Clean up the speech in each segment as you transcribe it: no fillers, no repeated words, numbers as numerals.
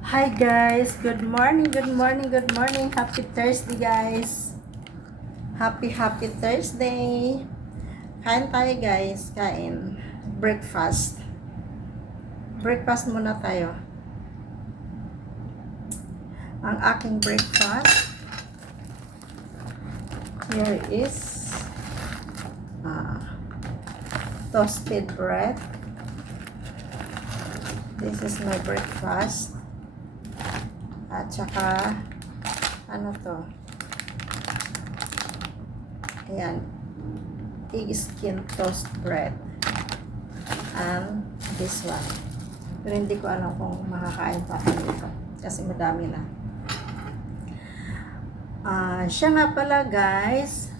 Hi guys, good morning, good morning, good morning. Happy Thursday guys. Happy Thursday. Kain tayo guys, kain. Breakfast. Breakfast muna tayo. Ang aking breakfast, here is toasted bread. This is my breakfast. At saka, ano to? Ayan. Pig skin toast bread. And this one. Pero hindi ko alam kung makakain pa ako nito. Kasi madami na. Siya nga pala guys.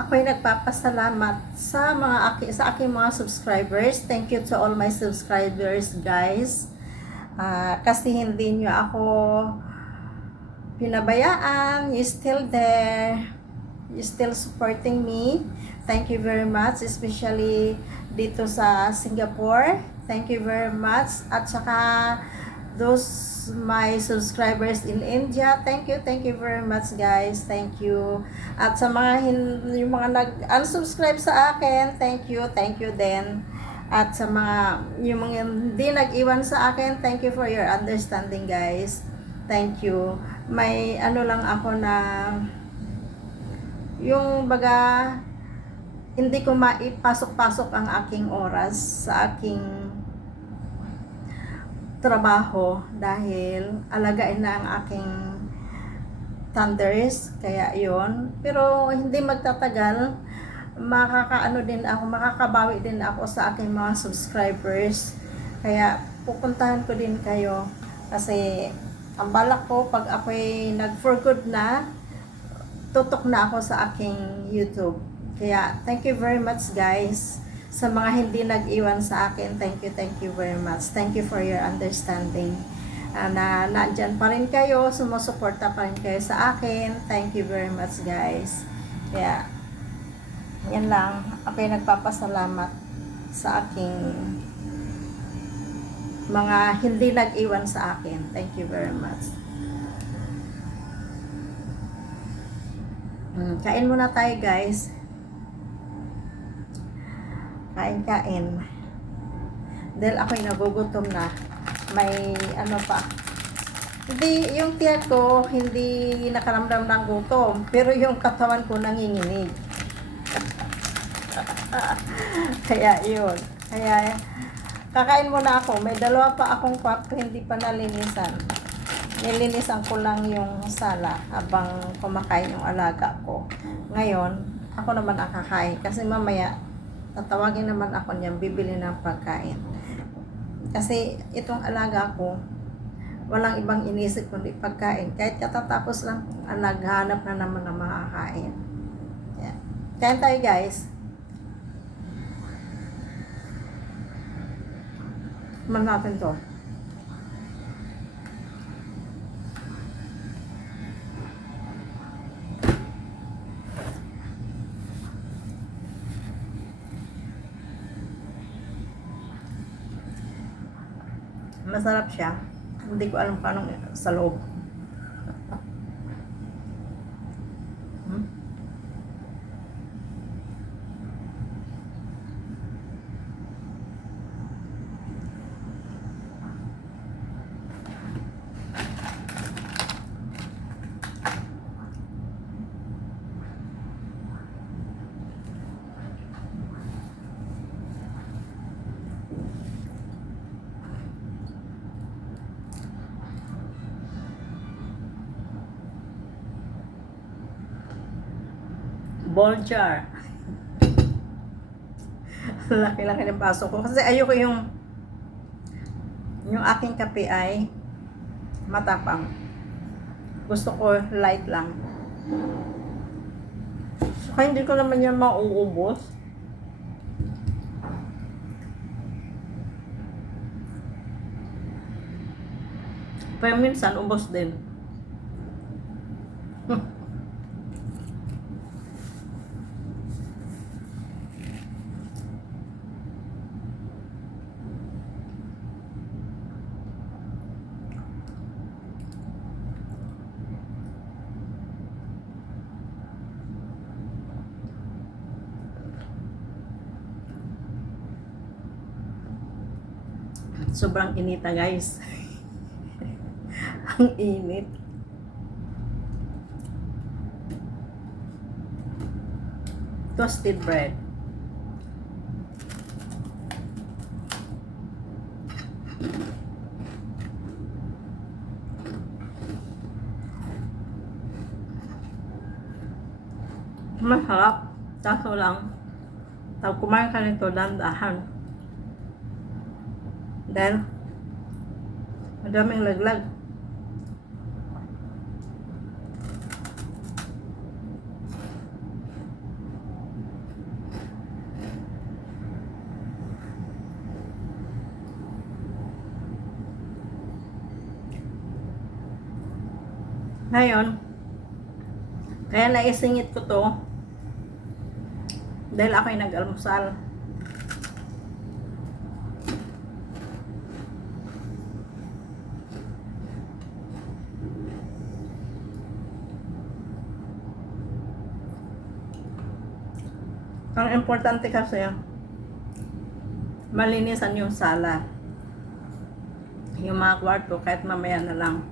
Ako'y nagpapasalamat sa aking mga subscribers. Thank you to all my subscribers guys. Kasi hindi nyo ako pinabayaan. You still there. You still supporting me. Thank you very much. Especially dito sa Singapore. Thank you very much. At saka those my subscribers in India. Thank you very much guys. Thank you. At sa yung mga nag-unsubscribe sa akin, thank you din. At sa yung mga hindi nag-iwan sa akin, thank you for your understanding guys. Thank you. May ano lang ako na yung baga hindi ko maipasok-pasok ang aking oras sa aking trabaho dahil alagain na ang aking thunders, kaya yon. Pero hindi magtatagal, makakabawi din ako sa aking mga subscribers, kaya pupuntahan ko din kayo kasi ang balak ko pag ako'y nag-for good na, tutok na ako sa aking YouTube. Kaya thank you very much guys. Sa mga hindi nag-iwan sa akin, thank you very much. Thank you for your understanding. Na nandyan pa rin kayo, sumusuporta pa rin kayo sa akin. Thank you very much guys. Kaya, yan lang. Ako'y nagpapasalamat sa aking mga hindi nag-iwan sa akin. Thank you very much. Kain muna tayo guys. Kain. Dahil ako'y nagugutom na. May ano pa. Hindi, yung tiyak ko, hindi nakaramdam ng gutom. Pero yung katawan ko nanginginig. Kaya yun. Kaya, kakain muna ako. May dalawa pa akong kwarto, hindi pa nalinisan. Nilinisan ko lang yung sala habang kumakain yung alaga ko. Ngayon, ako naman ang kakain. Kasi mamaya, tatawagin naman ako niyan, bibili ng pagkain. Kasi itong alaga ko, walang ibang inisip kundi pagkain. Kahit katatapos lang, naghanap na naman ng makakain. Yeah. Kain tayo guys. Man natin to. Masarap siya. Hindi ko alam paano sa loob. Ball jar. Laki-laki ng baso ko. Kasi ayoko yung aking kape ay matapang. Gusto ko light lang. Kaya hindi ko naman yan mauubos. Pero minsan, ubos din. Sobrang inita guys. Ang init. Toasted bread. Masarap. Kaso lang, pag kumain ka nito, dandahan. Dahil, madaming laglag. Ngayon, kaya naisingit ko to dahil ako'y nag-almusal. Ang importante kasi, malinisan yung sala. Yung mga kwarto, kahit mamaya na lang.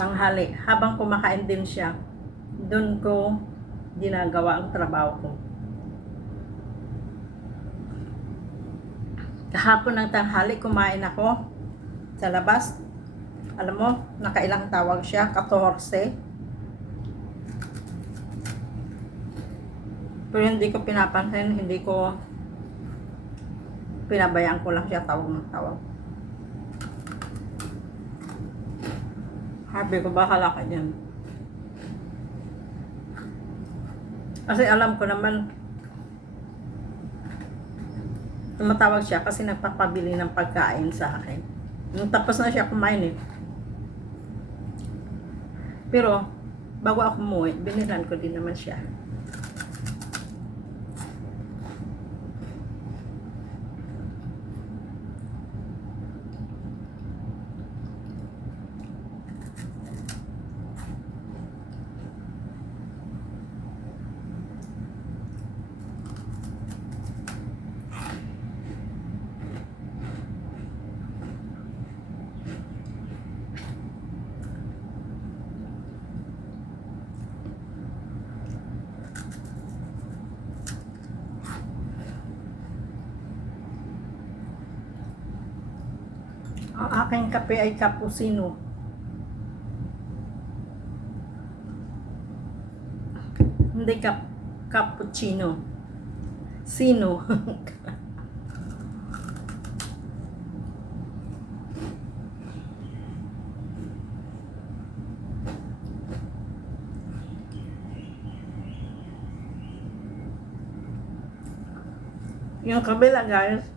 Tanghali, habang kumakain din siya, doon ko ginagawa ang trabaho ko. Kahapon ng tanghali, kumain ako sa labas. Alam mo, nakailang tawag siya, 14. Pero hindi ko pinapansin, hindi ko pinabayaan ko lang siya tawag ng tawag. Sabi ko, bahala ka dyan. Kasi alam ko naman, tumatawag siya kasi nagpapabili ng pagkain sa akin. Nung tapos na siya kumain eh. Pero, bago ako umuwi, binilan ko din naman siya. Ang aking kape ay cappuccino. Hindi cappuccino. Sino. Yung kabila guys,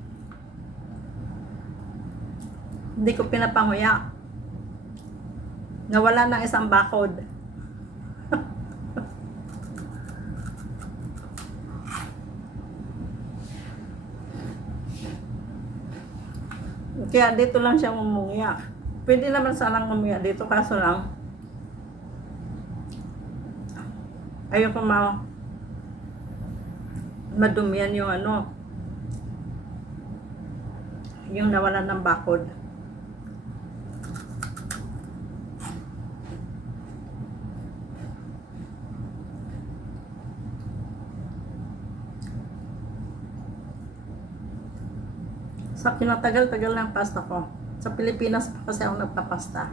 hindi ko pinapanguya. Nawala ng isang bakod. Kaya dito lang siya umuya. Pwede naman sanang umuya dito, kaso lang ayoko madumihan yung yung nawalan ng bakod. Sa pinatagal-tagal ng pasta ko. Sa Pilipinas pa kasi ako nagpapasta.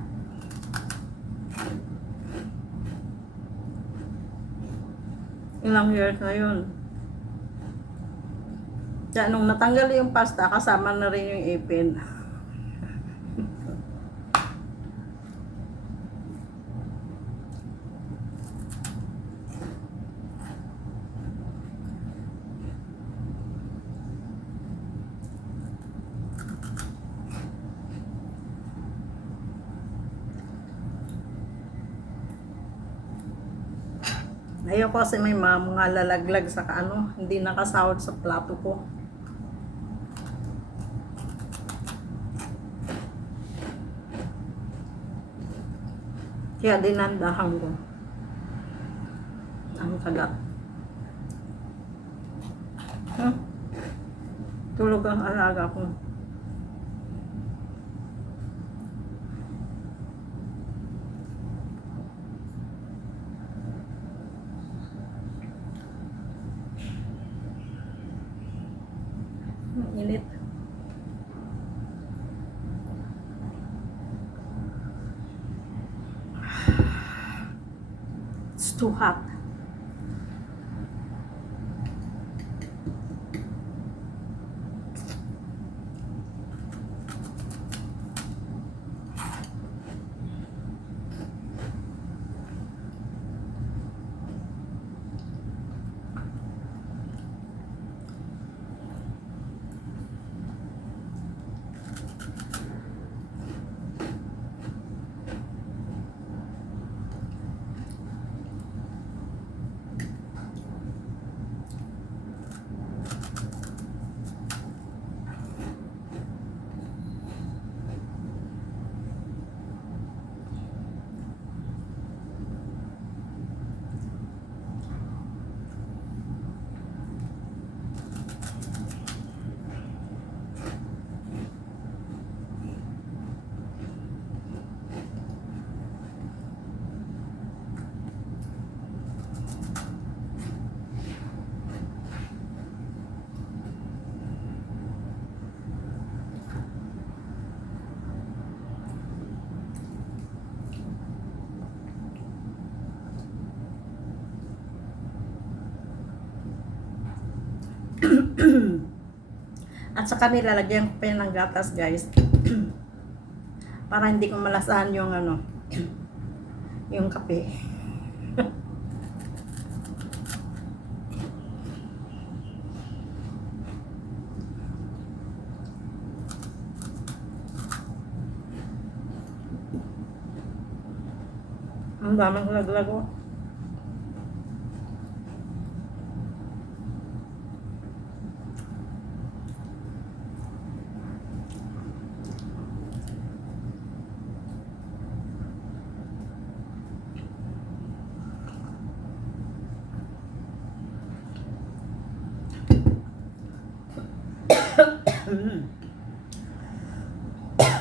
Ilang years na yun. Kaya nung natanggal yung pasta, kasama na rin yung ipin. Ayoko kasi may mga lalaglag sa hindi nakasahod sa plato ko. Kaya dinandahan ko ang kagat. Tulog ang alaga ko. too hot. At saka nilalagyan ko pa yan ng gatas, guys. Para hindi ko malasahan yung ano, yung kape. Ang daming laglago.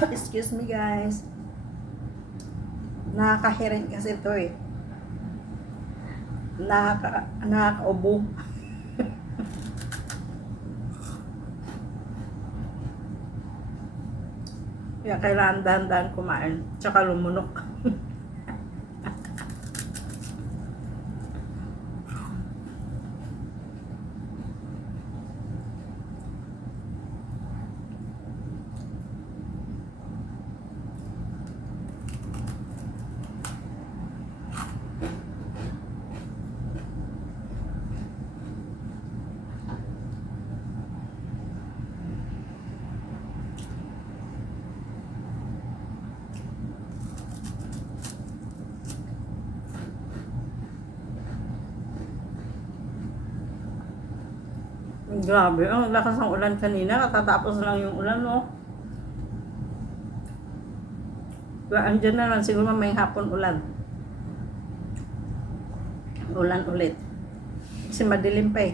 Excuse me, guys. Nakakahirin kasi ito eh. Nakakaubo. Kaya kailangan dahan-dahan kumain. Tsaka lumunok. Grabe, ang lakas ng ulan kanina. Katatapos lang yung ulan, no? Andyan na lang, siguro may hapon ulan. Ulan ulit. Kasi madilim pa eh.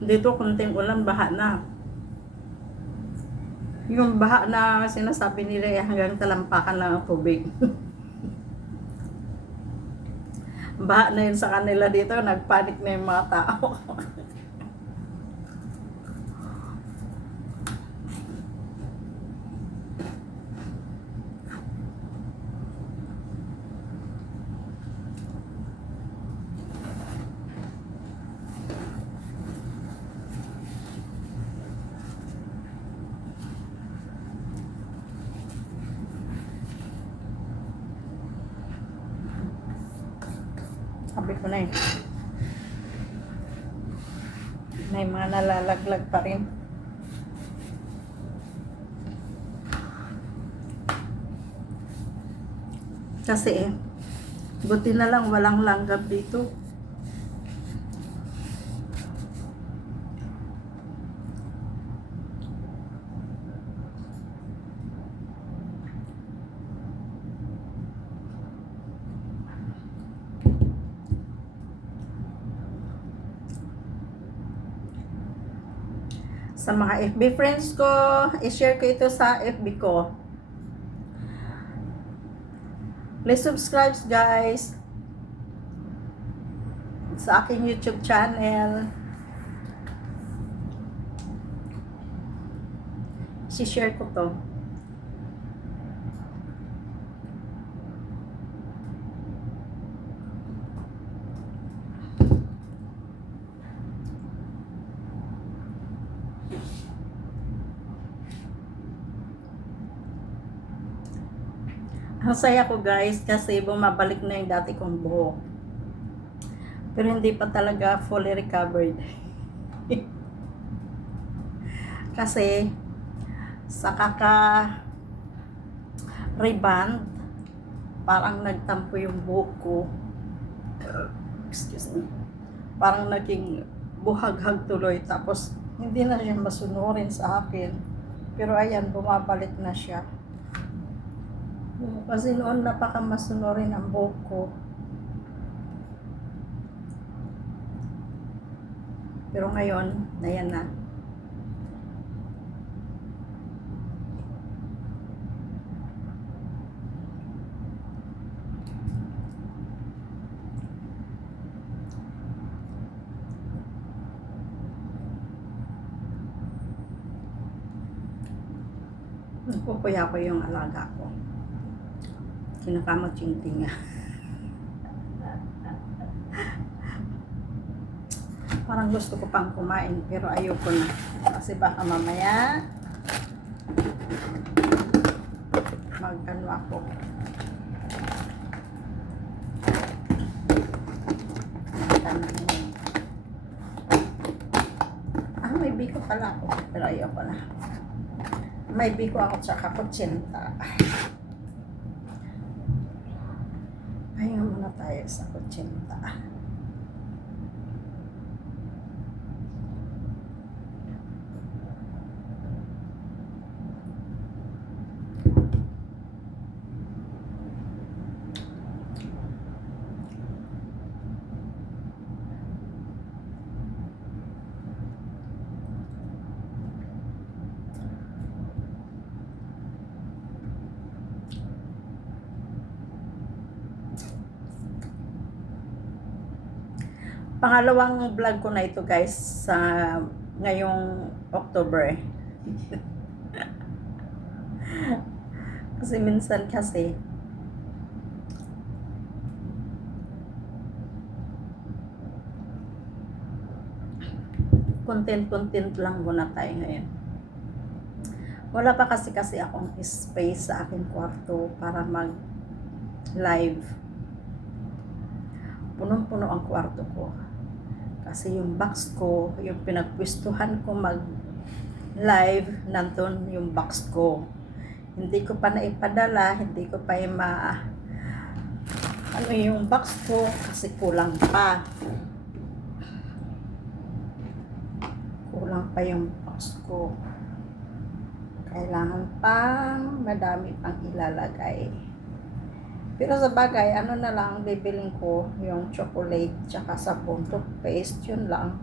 Dito konting ulan, baha na. Yung baha na sinasabi nila eh, hanggang talampakan lang ang tubig. Baha na yun sa kanila dito, nagpanik na yung mga tao. Sabi ko na eh. May mga nalalaglag pa rin. Kasi eh, buti na lang walang langgam dito. Sa mga FB friends ko, i-share ko ito sa FB ko. Please subscribe guys sa aking YouTube channel. Si-share ko to. Ang saya ko guys kasi bumabalik na yung dati kong buhok. Pero hindi pa talaga fully recovered. Kasi sa kaka-reband, parang nagtampo yung buhok ko. Excuse me. Parang naging buhaghag tuloy. Tapos hindi na siya masunurin sa akin. Pero ayan, bumabalik na siya. Kasi noon napakamasunurin ang buhok ko. Pero ngayon, ayan na. Nagpupuya ko yung alaga ko. Kinakamot yung tinga. Parang gusto ko pang kumain pero ayoko na. Kasi baka mamaya mag-ano ako. May biko pala ako. Pero ayoko na. May biko ako tsaka kutsinta. Pahinga muna tayo sa kutsinta. Pangalawang vlog ko na ito guys sa ngayong October. Kasi minsan kasi content lang muna tayo ngayon. Wala pa kasi akong space sa aking kwarto para mag live. Punong-puno ang kwarto ko. Kasi yung box ko, yung pinagpwestuhan ko mag live, nandun yung box ko. Hindi ko pa naipadala, hindi ko pa ano yung box ko kasi kulang pa. Kulang pa yung box ko. Kailangan pang madami pang ilalagay. Pero sa bagay, ano na lang bibiling ko, yung chocolate, tsaka sabon, toothpaste, yun lang.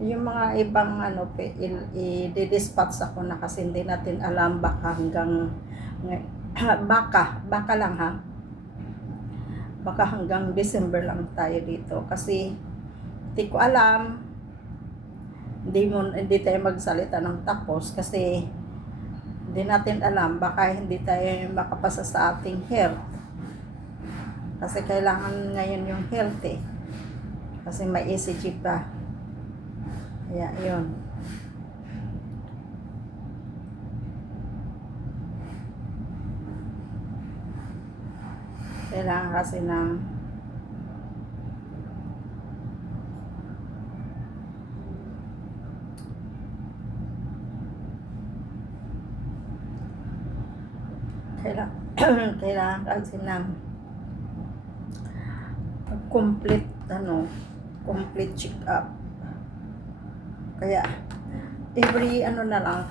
Yung mga ibang ano, i-dispatch ako na kasi hindi natin alam baka hanggang, baka lang ha. Baka hanggang December lang tayo dito. Kasi, hindi ko alam, hindi tayo magsalita ng tapos kasi hindi natin alam, baka hindi tayo makapasa sa ating health. Kasi kailangan ngayon yung health eh. Kasi may ECG pa. Kaya yun. Kailangan kasi ng kailangan kasi ng complete check up. Kaya every na lang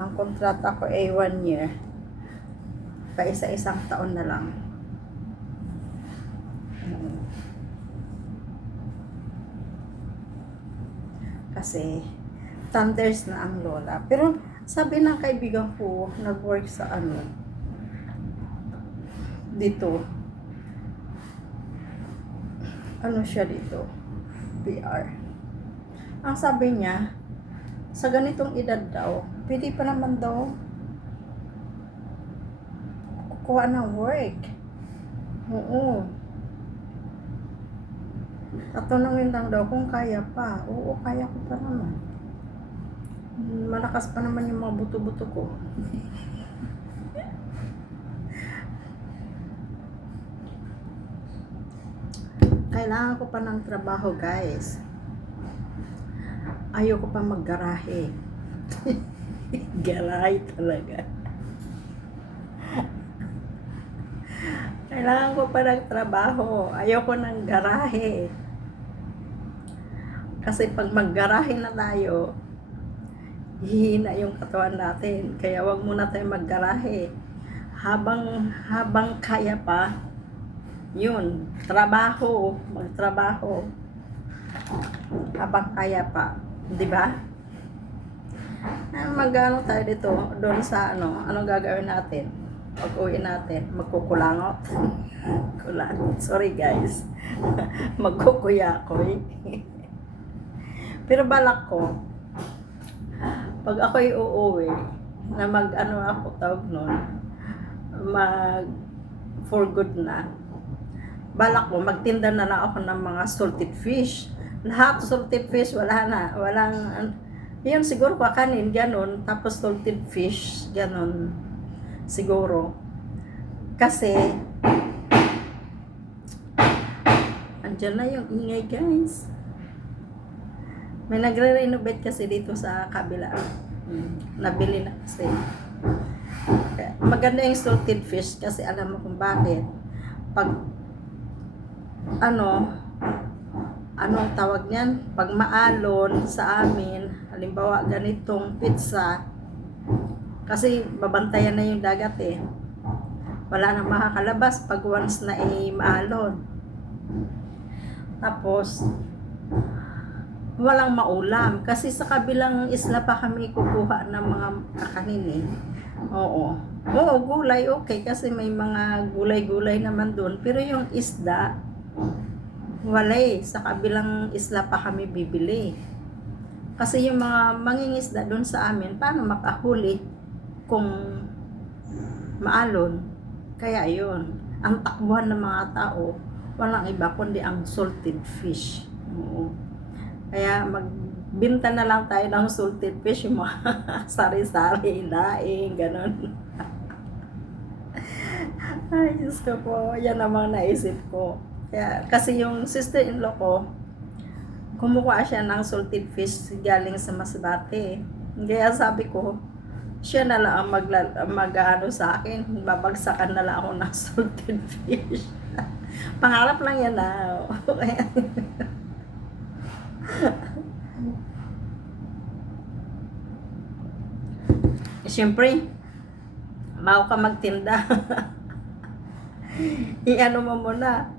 ang kontrata ko ay 1 year. Pa isang taon na lang. Kasi thunders na ang lola. Pero sabi ng kaibigan ko, nag-work sa dito. Ano siya dito? PR. Ang sabi niya, sa ganitong edad daw, pwede pa naman daw kukuha ng work. Oo. Tatanungin lang daw kung kaya pa. Oo, kaya ko pa naman. Malakas pa naman yung mga buto-buto ko. Kailangan ko pa ng trabaho, guys. Ayoko pa maggarahe. Garahe talaga. Kailangan ko pa ng trabaho. Ayoko ng garahe. Kasi pag maggarahe na tayo, hihina yung katawan natin. Kaya wag muna tayo maggarahe. Habang kaya pa, yun, trabaho, magtrabaho. Habang kaya pa, di ba? Magano tayo dito, doon sa anong gagawin natin? Pag-uwi natin, magkukulangot. Sorry guys. Magkukuya ako eh. Pero balak ko, pag ako'y uuwi, na ako tawag nun, for good na, balak ko, magtinda na lang ako ng mga salted fish. Lahat salted fish, wala na. Yun siguro kakanin, ganun. Tapos salted fish, ganun. Siguro. Kasi, andyan na yung ingay, guys. May nagre-renovate kasi dito sa kabila. Nabili na kasi. Maganda yung salted fish kasi alam mo kung bakit. Pag anong tawag niyan? Pag maalon sa amin, halimbawa ganitong pizza, kasi babantayan na yung dagat eh. Wala nang makakalabas pag once na maalon. Tapos, walang maulam. Kasi sa kabilang isla pa kami kukuha ng mga kakanin eh. Oo, gulay okay kasi may mga gulay-gulay naman doon. Pero yung isda, wala eh. Sa kabilang isla pa kami bibili. Kasi yung mga mangingisda doon sa amin, paano makahuli kung maalon? Kaya yun, ang takbuhan ng mga tao, walang iba kundi ang salted fish. Oo. Kaya magbinta na lang tayo ng salted fish, yung mga sari-sari, daing, ganon. Ay, Diyos ko po, yan namang naisip ko. Kaya, kasi yung sister-in-law ko, kumukuha siya ng salted fish galing sa Masbate. Kaya sabi ko, siya na lang ang mag-ano sa akin, babagsakan na lang ako ng salted fish. Pangarap lang yan na. Siyempre, mau ka magtinda. I-ano mo muna.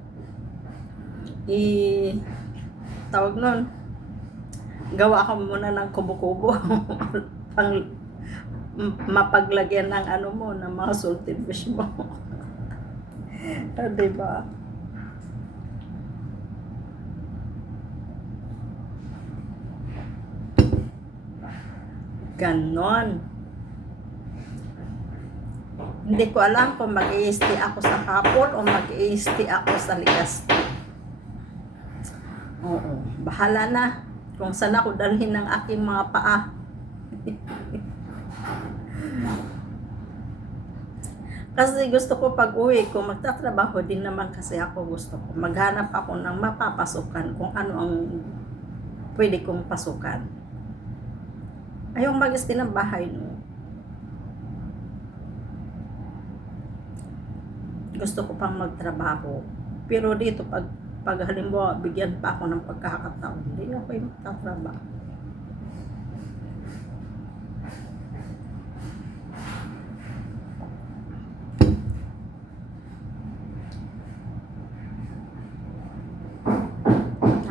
Tawag nun. Gawa ka muna ng kubo-kubo. Pang mapaglagyan ng ano mo, ng mga salted fish mo. Diba? Ganon. Hindi ko alam kung mag-i-stay ako sa Kapol o mag-i-stay ako sa Legazpi. Oo, bahala na kung saan ako dalhin ng aking mga paa. Kasi gusto ko pag uwi ko, magtatrabaho din naman kasi ako, gusto ko. Maghanap ako ng mapapasukan kung ano ang pwede kong pasukan. Ayong mag-stay ng bahay, no? Gusto ko pang magtrabaho. Pero dito, pag halimbawa, bigyan pa ako ng pagkakataon, hindi ako yung magtatrabaho.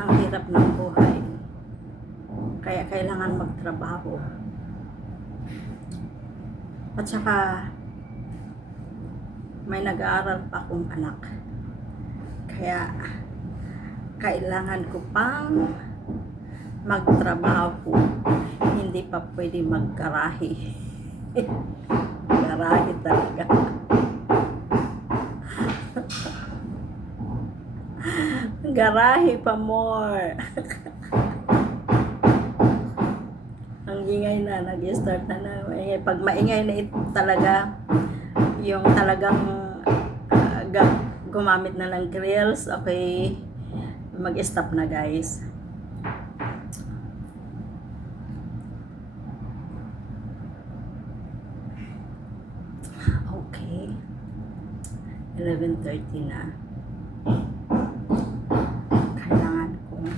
Ang hirap ng buhay. Kaya kailangan magtrabaho. At saka, may nag-aaral pa akong anak. Kaya, kailangan ko pang magtrabaho. Hindi pa pwede maggarahe. Garahe talaga. Garahe pa more. Ang ingay na, nag-start na. Pag maingay na ito talaga, yung talagang gumamit na ng grills, okay, mag-stop na guys. Okay, 11:30 na. Kailangan kong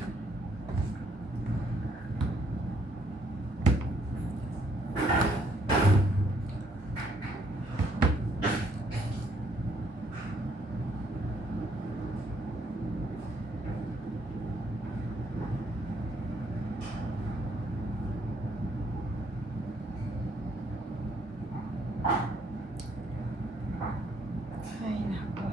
ay nako.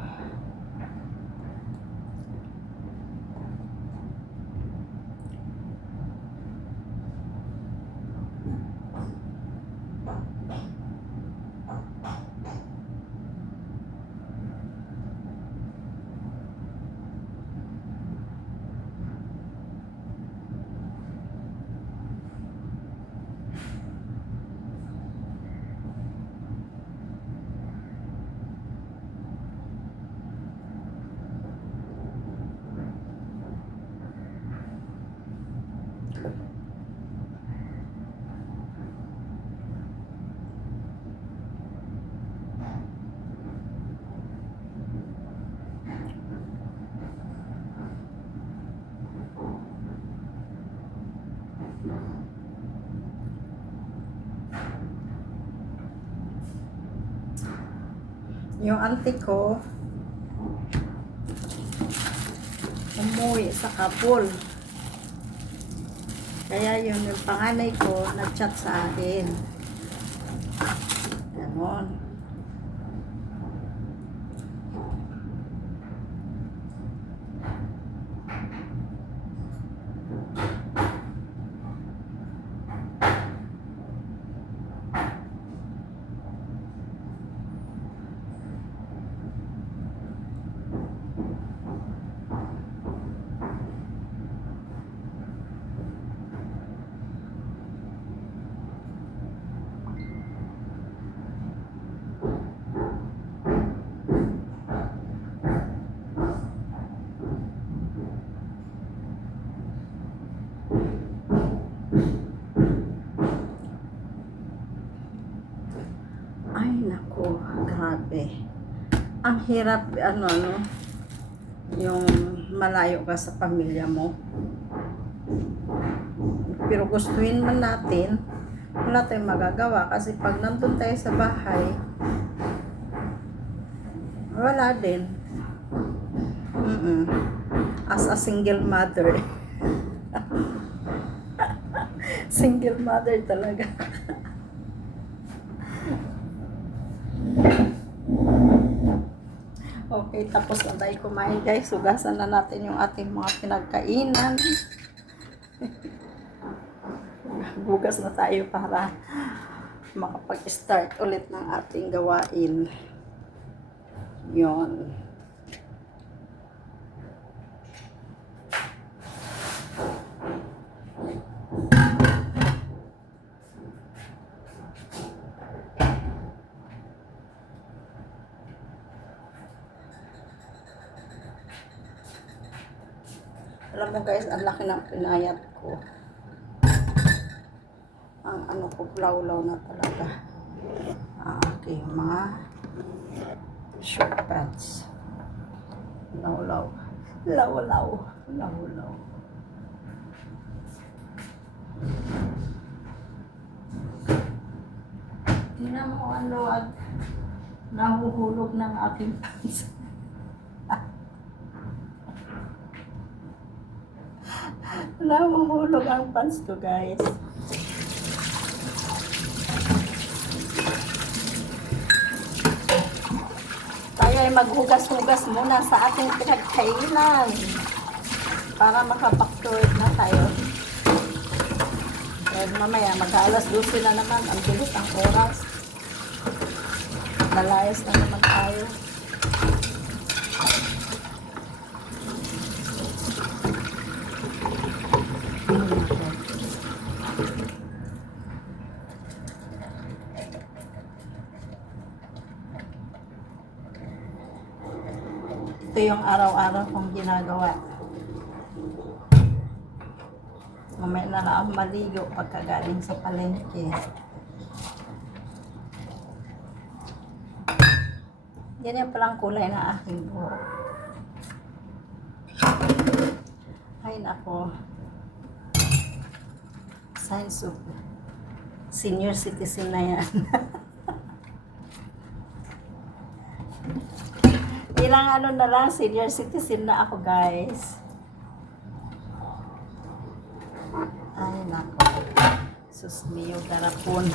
Yung auntie ko umuwi sa Kabul. Kaya yun, yung panganay ko nag-chat sa akin. Ganon. Ay nako, grabe. Ang hirap, yung malayo ka sa pamilya mo. Pero gustuin man natin, wala tayong magagawa kasi pag nandun tayo sa bahay, wala din. As a single mother. Single mother talaga. Okay, tapos na tayo kumain guys. Hugasan na natin yung ating mga pinagkainan. Hugas na tayo para makapag-start ulit ng ating gawain. Yon. Alam mo guys, ang laki ng pinayat ko. Ang ano ko, lawlaw na talaga. Okay, mga short pants. Lawlaw. Lawlaw. Lawlaw. Tingnan mo ang luwag. Nahuhulog ng aking pants. Nahuhulog ang pants ko guys. maghugas-hugas muna sa ating pinagkainan para makapag-tour na tayo. Dahil mamaya, mag-alas 12 na naman. Ang bilis ang oras. Nalayas na naman tayo. Ito yung araw-araw kong ginagawa. Mamaya na lang ako maligo pagkagaling sa palengke. Ganyan palang kulay na aking buhok. Ay nako. Signs of senior citizen na yan. Ilang ano na lang, senior citizen na ako, guys. Ay, nako. Sus mio, darapon.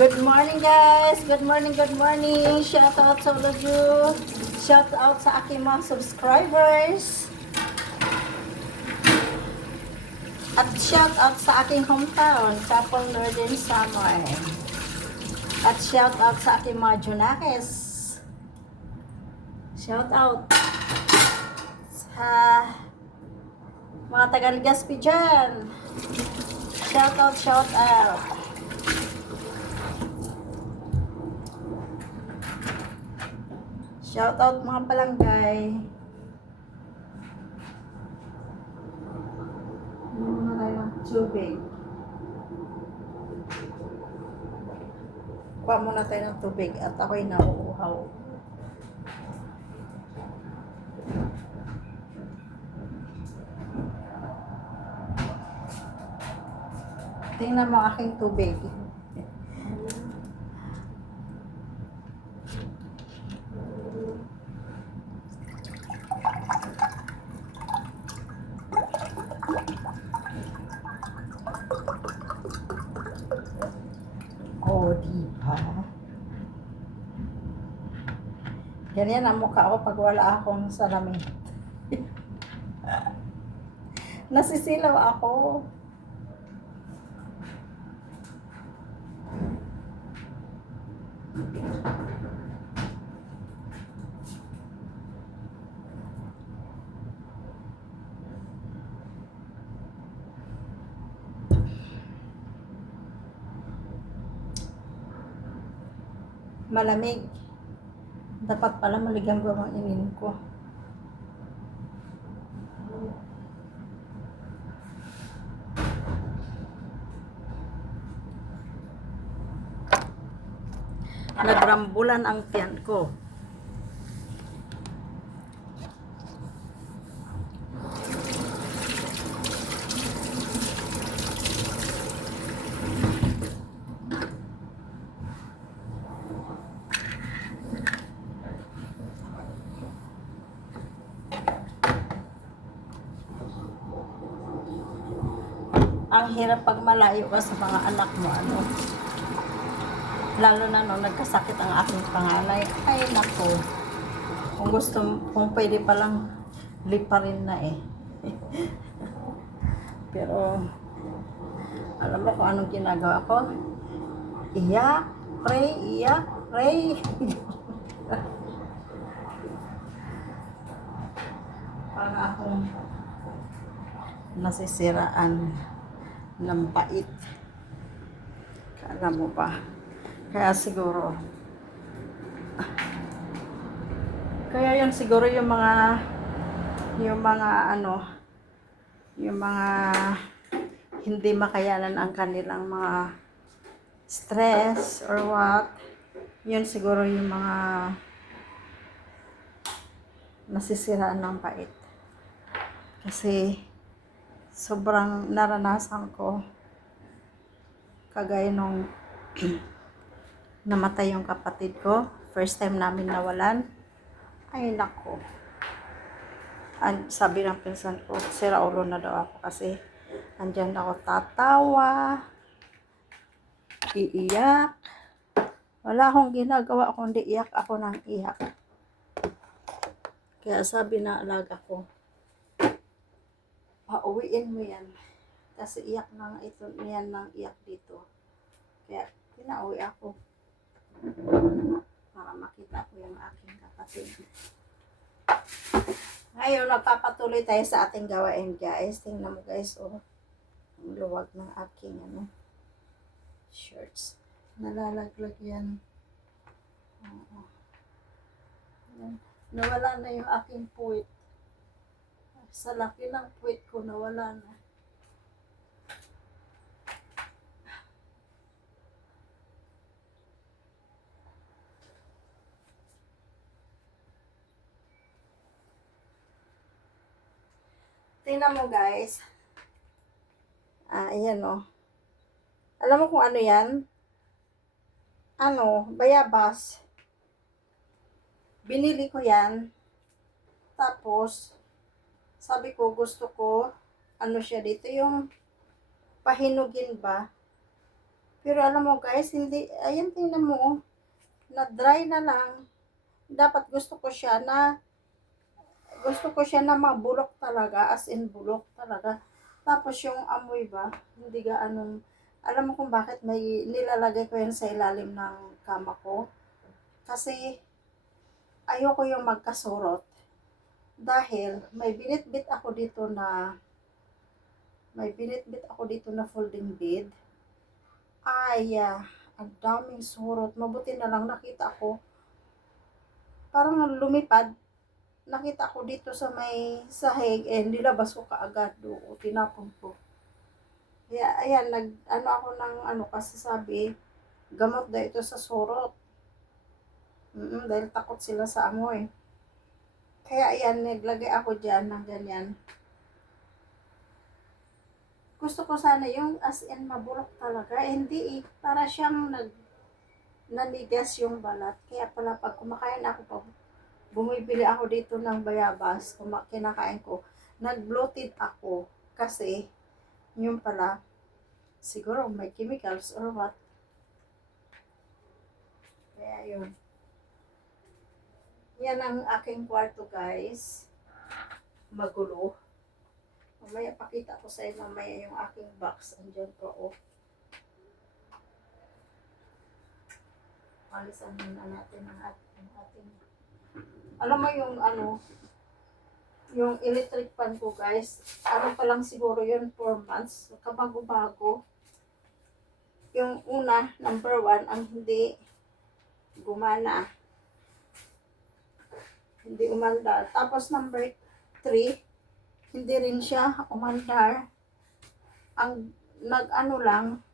Good morning, guys. Good morning, good morning. Shout out sa all of you. Shout out sa aking mga subscribers. At shout out sa aking hometown, Kapong Northern Samar. At shout out sa aking mga Junakes. Shout out sa mga taga-Legazpi dyan. Shout out, shout out. Shout out mga palanggay. Muna tayo ng tubig. Kuha muna tayo ng tubig at ako'y nauuhaw. Tingnan mo aking tubig. Oh, diba? Ganyan ang mukha ko pag wala akong salamin. Nasisilaw ako. Malamig. Dapat pala maligamgam ang ininom ko. Nagrambulan ang tiyan ko. Ang hirap pag malayo ka sa mga anak mo, ano. Lalo na nung nagkasakit ang aking panganay. Ay, nako. Kung pwede palang liparin na eh. Pero, alam mo kung anong ginagawa ko? Iyak, pray. Para akong nasisiraan ng bait. Kala mo pa. Kaya siguro yan siguro yung mga hindi makayanan ang kanilang mga stress or what. Yun siguro yung mga nasisiraan ng pait. Kasi sobrang naranasan ko, kagaya nung namatay yung kapatid ko, first time namin nawalan. Ay nako, sabi ng pinsan ko, sira ulo na daw ako kasi andyan ako tatawa, iiyak. Wala akong ginagawa kundi iyak ako ng iyak. Kaya sabi na alaga ko, pauwiin mo yan. Kasi iyak na nga ito, yan ng iyak dito. Kaya pinauwi ako para makita ko yung aking kapatid. Ngayon, nagpapatuloy tayo sa ating gawain, guys. Tingnan mo, guys, oh. Ang luwag ng aking, shirts. Nalalaglag yan. Oo. Yan. Nawala na yung aking puwit. Sa laki ng puwit ko, nawala na. Tingnan mo, guys. Ayan, oh. Alam mo kung ano yan? Bayabas. Binili ko yan. Tapos, sabi ko, gusto ko, siya dito, yung pahinugin ba? Pero alam mo, guys, hindi, ayan, tingnan mo, oh. Na-dry na lang. Dapat gusto ko siya na mabulok talaga, as in bulok talaga. Tapos yung amoy ba, hindi gaanong, alam mo kung bakit may nilalagay ko yan sa ilalim ng kama ko? Kasi ayoko yung magkasurot. Dahil may binitbit ako dito na folding bed. Ang daming surot. Mabuti na lang nakita ko. Parang lumipad. Nakita ko dito sa may sahig, nilabas ko kaagad doon, tinapon ko. Kaya, ayan, ako kasi sabi, gamot daw ito sa surot. Dahil takot sila sa amoy. Kaya, ayan, naglagay ako dyan ng ganyan. Gusto ko sana yung as in mabulok talaga. Hindi para siyang nanigas yung balat. Kaya pala, pag kumakain ako, bumibili ako dito ng bayabas, kinakain ko, nag-bloated ako kasi yung pala, siguro may chemicals or what. Kaya yun. Yan ang aking kwarto, guys. Magulo. Mamaya pakita ko sa inyo mamaya yung aking box. Andyan po, oh. Alisan muna natin ang ating. Alam mo yung yung electric fan ko, guys, pa lang siguro yun, 4 months, kabago-bago. Yung una, number 1, ang hindi gumana. Hindi umandar. Tapos number 3, hindi rin siya umandar. Ang lang,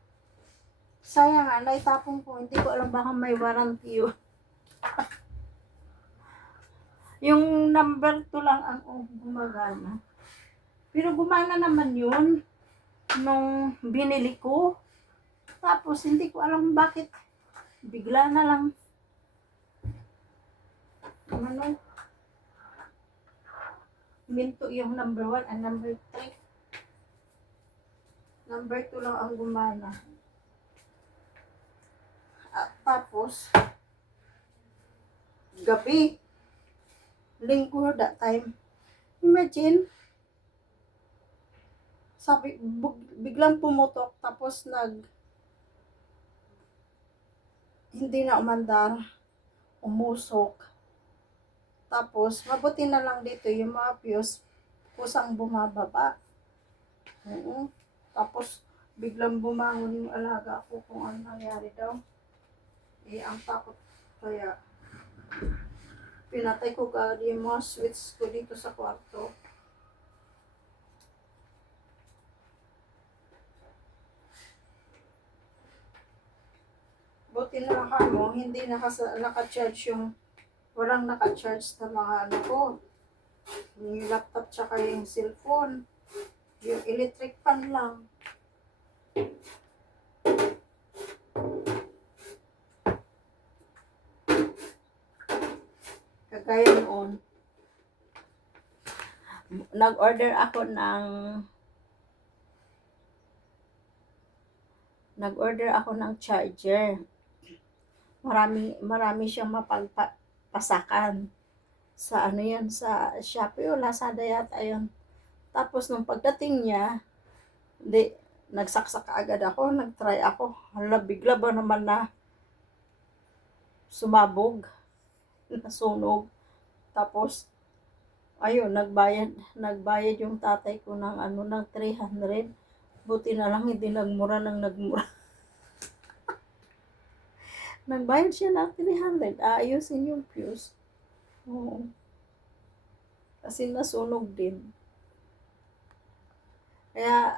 sayang nga, naitapon ko, hindi ko alam baka may warranty yun. Yung number 2 lang ang gumagana. Pero gumana naman yun nung binili ko. Tapos hindi ko alam bakit bigla na lang minto yung number 1 and number 3. Number 2 lang ang gumana. At tapos gabi, linggo that time. Imagine, sabi, biglang pumutok, tapos hindi na umandar, umusok. Tapos, mabuti na lang dito, yung mga fuse, kusang bumababa. Tapos, biglang bumangon yung alaga ko kung ano nangyari daw. Ang takot, kaya pinatay ko agad yung mga switch ko dito sa kwarto. Buti na lang hindi naka-charge yung, walang naka-charge na mga ko. Yung laptop tsaka yung cellphone. Yung electric fan lang. Kagaya noon, nag-order ako ng charger. Marami siyang mapagpasakan sa ano yan, sa Shopee o Lazada yata yun. Tapos nung pagdating niya, nagsaksak agad ako, nagtry ako. Hala, bigla ba naman na sumabog, nasunog. Tapos, ayun, nagbayad yung tatay ko ng ng 300. Buti na lang hindi nagmura ng nagmura. Nagbayad siya ng 300, aayusin yung fuse. Oo. Kasi nasunog din. Kaya,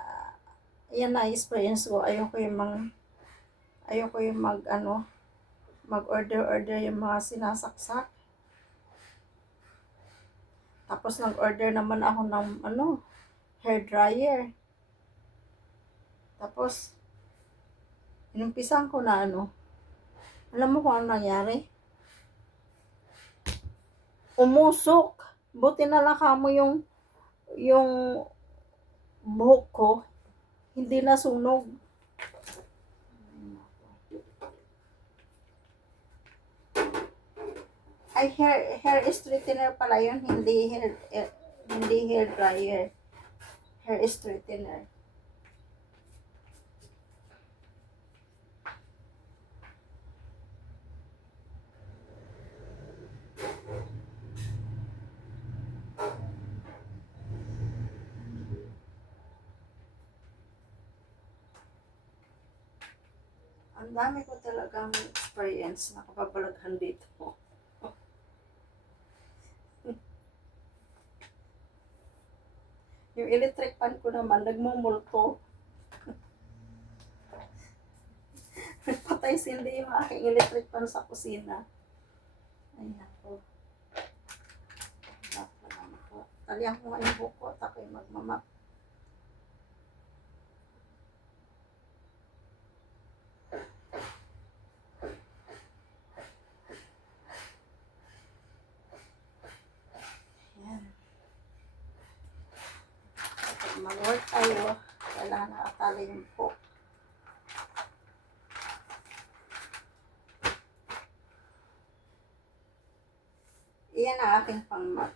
yan na experience ko. Ayoko yung mag-order yung mga sinasaksak. Tapos nag-order naman ako ng hair dryer. Tapos inumpisan ko na alam mo kung ano nangyari? Umusok. Buti na lang kamo yung buhok ko hindi nasunog. Ay, hair straightener pala yun, hindi hair dryer. Hair straightener. Ang dami ko talagang experience na kapabalaghan dito. Yung electric fan ko naman, nagmumulto. Patay sindi yung aking electric fan sa kusina. Ay, nako. Talihan ko nga yung buko at ako'y magmamap. Yan. Kapag mag-work tayo, kailangan nakatali yung buko. Iyan ang aking pang-mat.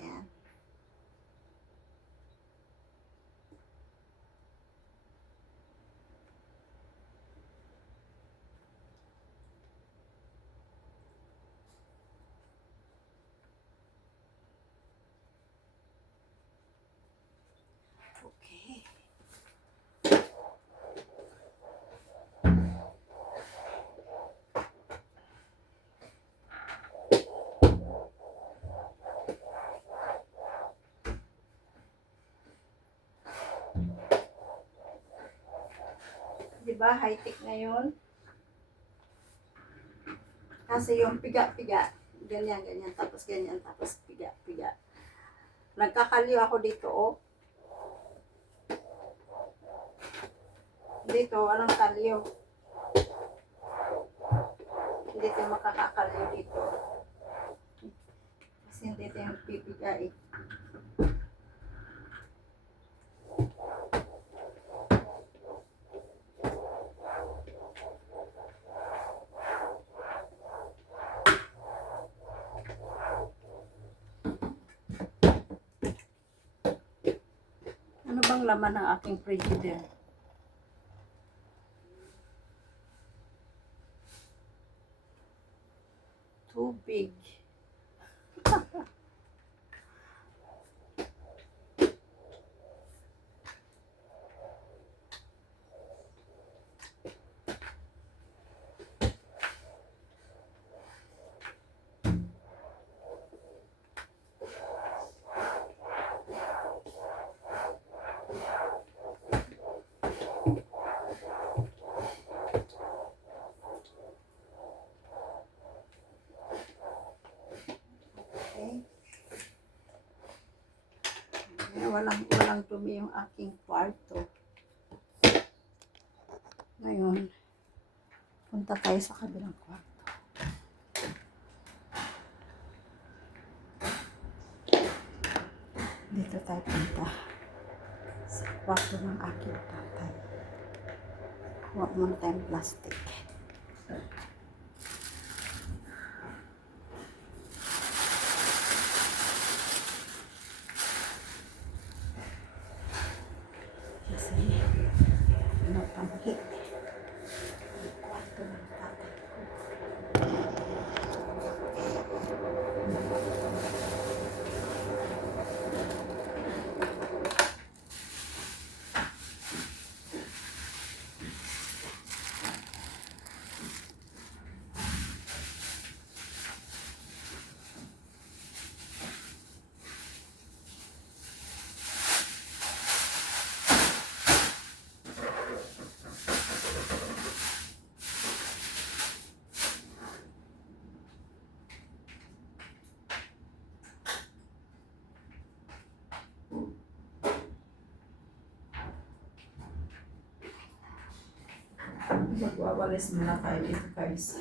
Ayan. Okay. Diba, high-tech ngayon? Kasi yung piga-piga, ganyan, tapos ganyan, tapos piga-piga. Nagkakaliw ako dito, oh. Dito, walang kaliw. Hindi ito makakakaliw dito. Kasi dito yung pipiga, eh. Ano bang laman ng aking frigidaire? Tubig. aking kwarto. Ngayon, punta tayo sa kabilang kwarto. Dito tayo punta sa kwarto ng aking tatay. Huwag muna tayong plastic. Kasi, napanghit ang kwarto ng tatay ko. Magwawalis muna tayo dito, guys.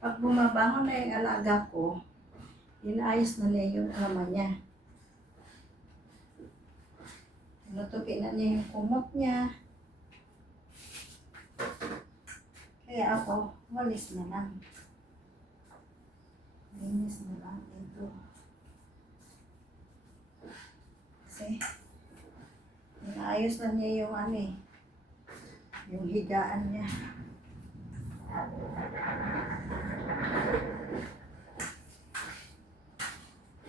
Pag bumabangon na yung alaga ko, inaayos na niya yung kama niya. Tinutupin na niya yung kumot niya. Kaya ako, walis na lang. Linis na lang ito. Kasi, inaayos na niya yung yung higaan niya.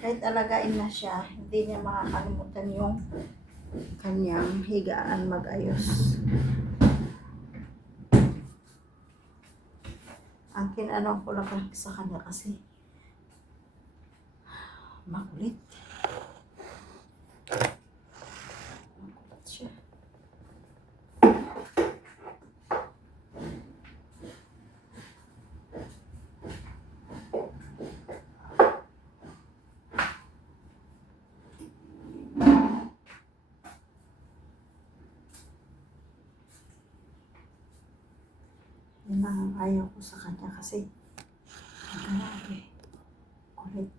Kahit alagain na siya, hindi niya makakalimutan yung kanyang higaan mag-ayos. Ang kinanong ko lang sa kanya kasi makulit. Makulit siya. Yun ang ayaw ko sa kanya kasi grabe, kulit.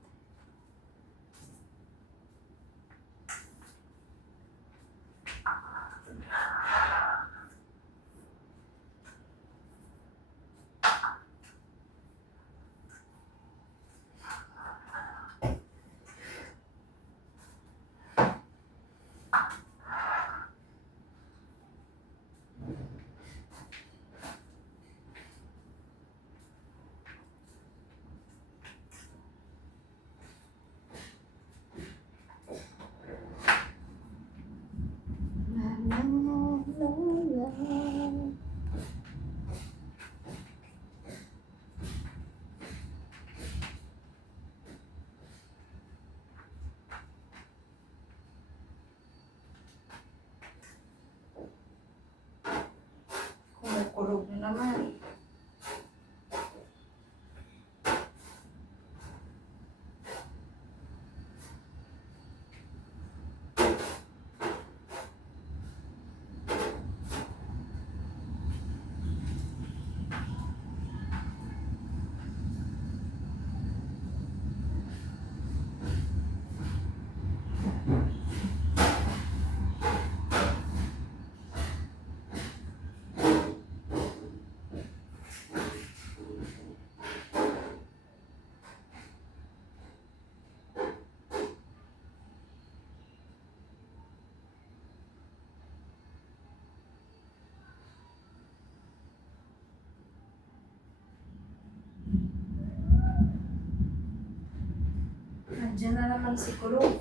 Andiyan na naman si Kulog.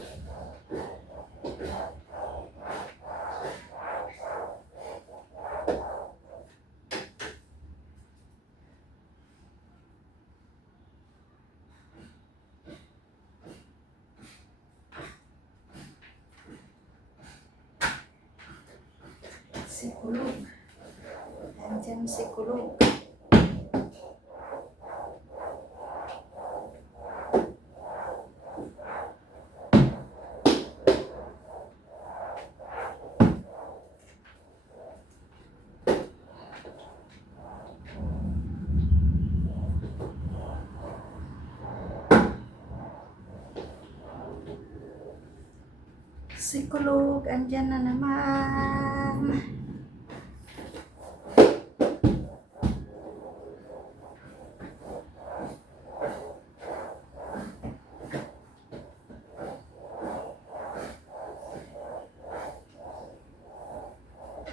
Si Kulog. Andiyan si Kulog. Si Kulog, andyan na naman.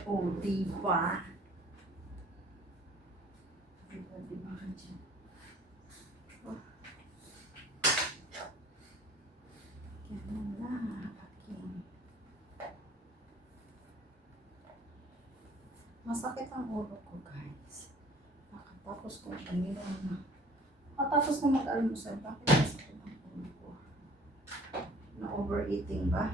Oh, diba? Diba ka dyan? Oh. Yan na aking. Masakit ang ulo ko, guys. Nakatapos ko uminom na. Matapos ko mag-almusal, bakit masakit ang ulo ko? Na-overeating ba?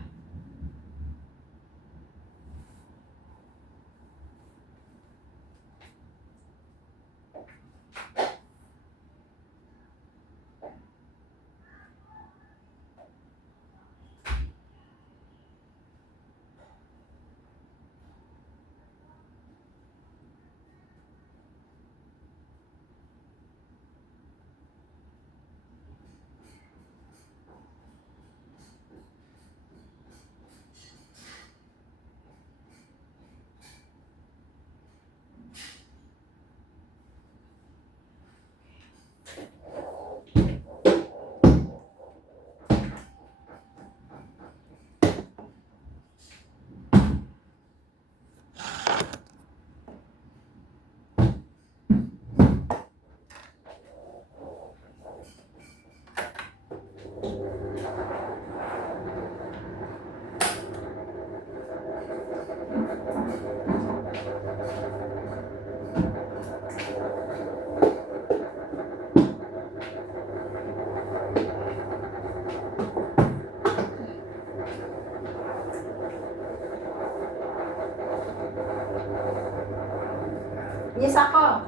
Yes, ako.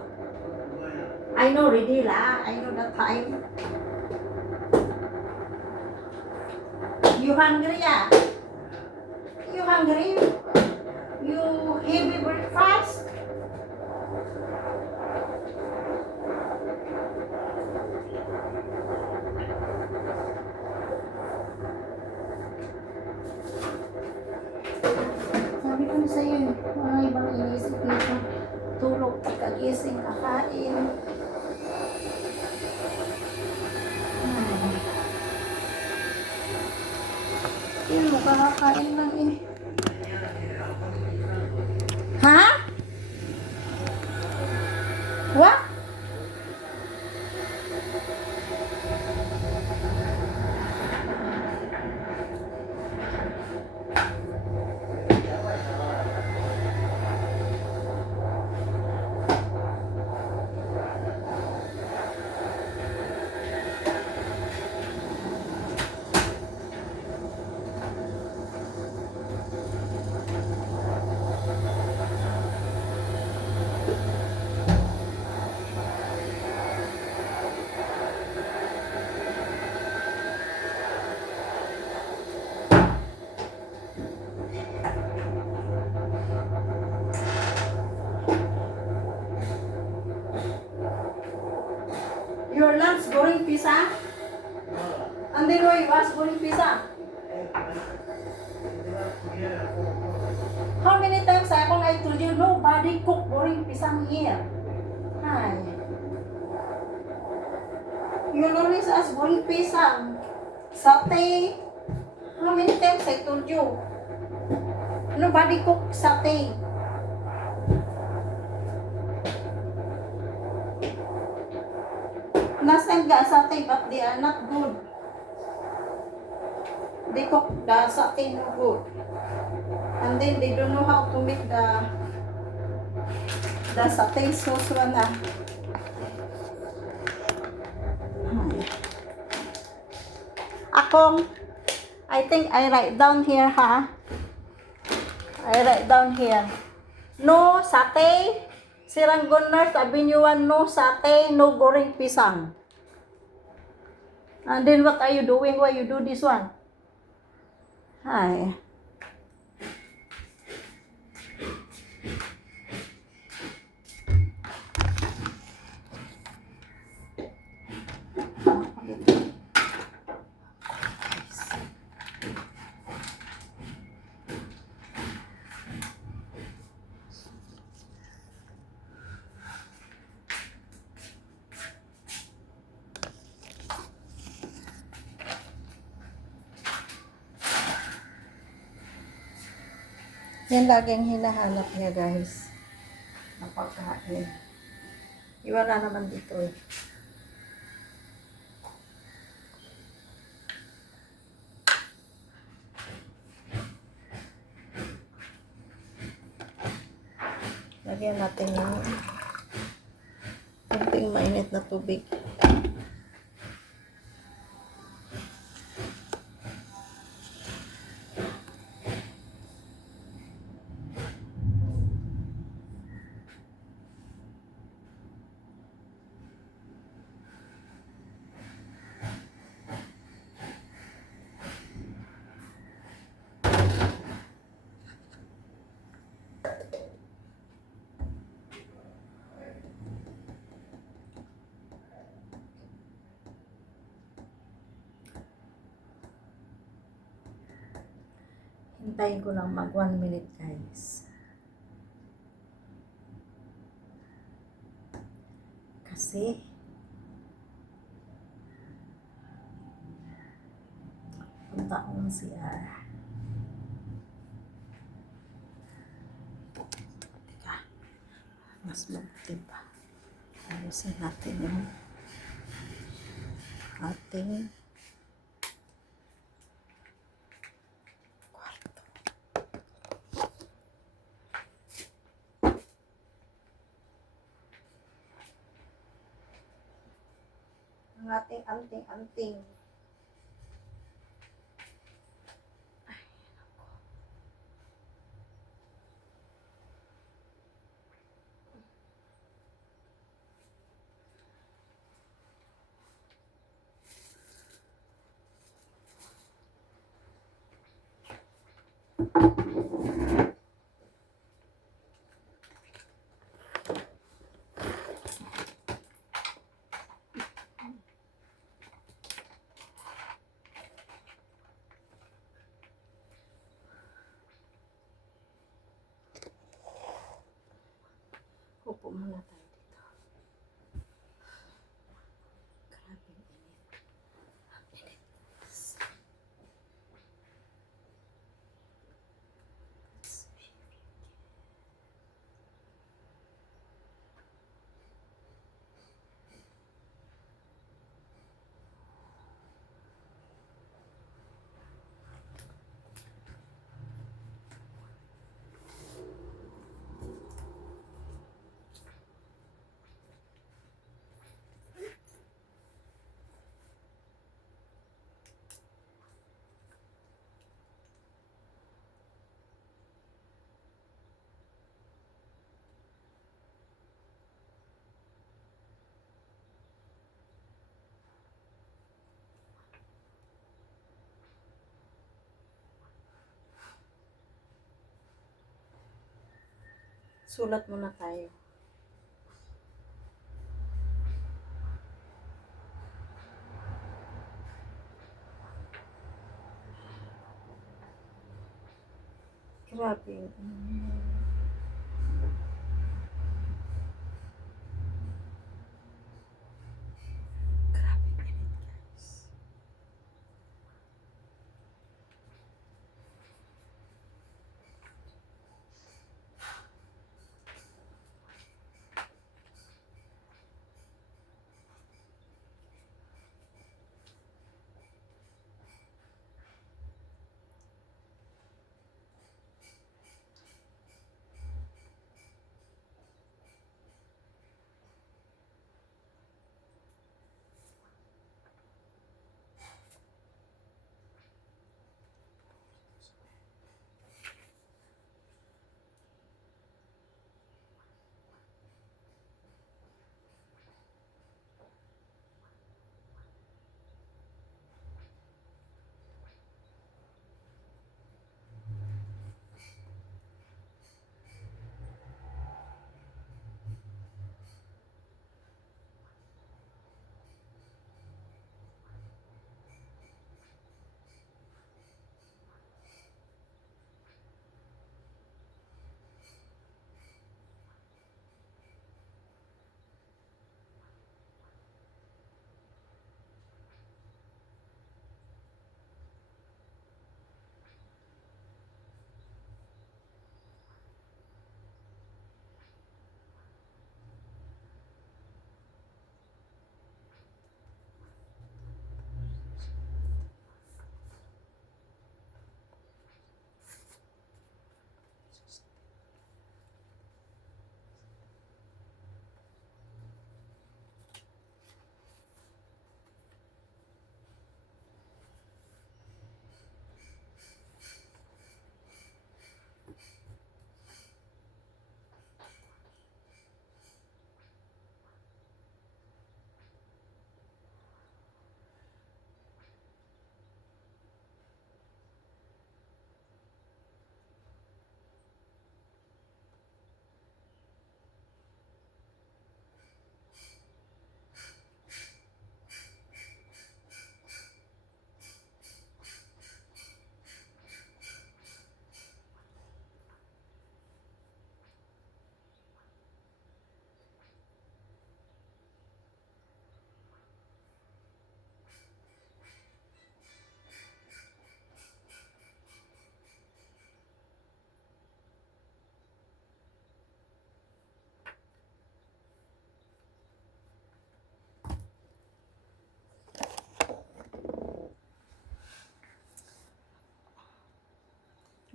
I know already lah. I know the time. You hungry ya? You hungry? You heavy breakfast? Sabi ko na sa'yo, mga ibang inisip nito. Tulog, pagkagising, kakain. Hindi mo kakakain lang eh. Ha? What? Your lunch goreng pizza? And then why you ask goreng pizza? How many times I told you nobody cook goreng pisang here? Hi. You always ask goreng pisang. Satay. How many times I told you? Nobody cook satay. Last time got satay but they are not good. They cook the satay no good. And then they don't know how to make the satay sauce one ah. Akong, I think I write down here ha. I write down here. No satay. Siranggon nurse, sabi niyo no satay, no goreng pisang. And then what are you doing while you do this one? Ay. Yan laging hinahanap niya guys. Na pagkain. Iwala naman dito eh. Lagyan natin ng kunting mainit na tubig. Hintayin ko lang mag 1 minute guys. Kasi punta ko ng CR. Teka, mas mabuti pa. Ayusin natin yung ating kwarto. Ang ating anting-anting. Upo muna tayo dito. Grabe init. Ang init. Sulat muna tayo. Grabe. Grabe init guys.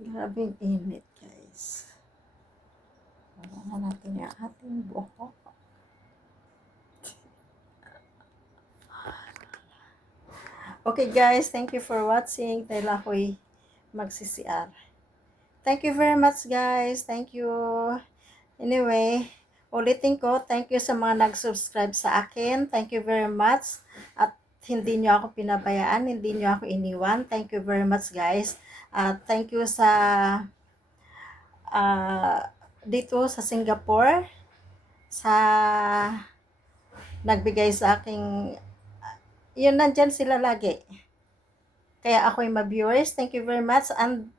Grabing init, guys. Wala na natin yung ating buhok. Okay, guys. Thank you for watching. Tayo ako'y mag-CCR. Thank you very much, guys. Thank you. Anyway, ulitin ko, thank you sa mga nag-subscribe sa akin. Thank you very much. At hindi nyo ako pinabayaan, hindi nyo ako iniwan. Thank you very much, guys. Thank you sa dito sa Singapore, sa nagbigay sa aking, yun, nandyan sila lagi. Kaya ako'y ma-viewers. Thank you very much. And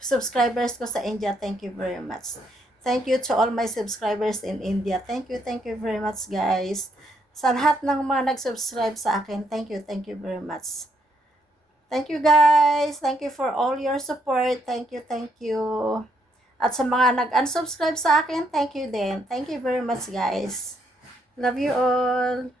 subscribers ko sa India, thank you very much. Thank you to all my subscribers in India. Thank you very much, guys. Sa lahat ng mga nag-subscribe sa akin, thank you very much. Thank you, guys. Thank you for all your support. Thank you. At sa mga nag-unsubscribe sa akin, thank you din. Thank you very much, guys. Love you all.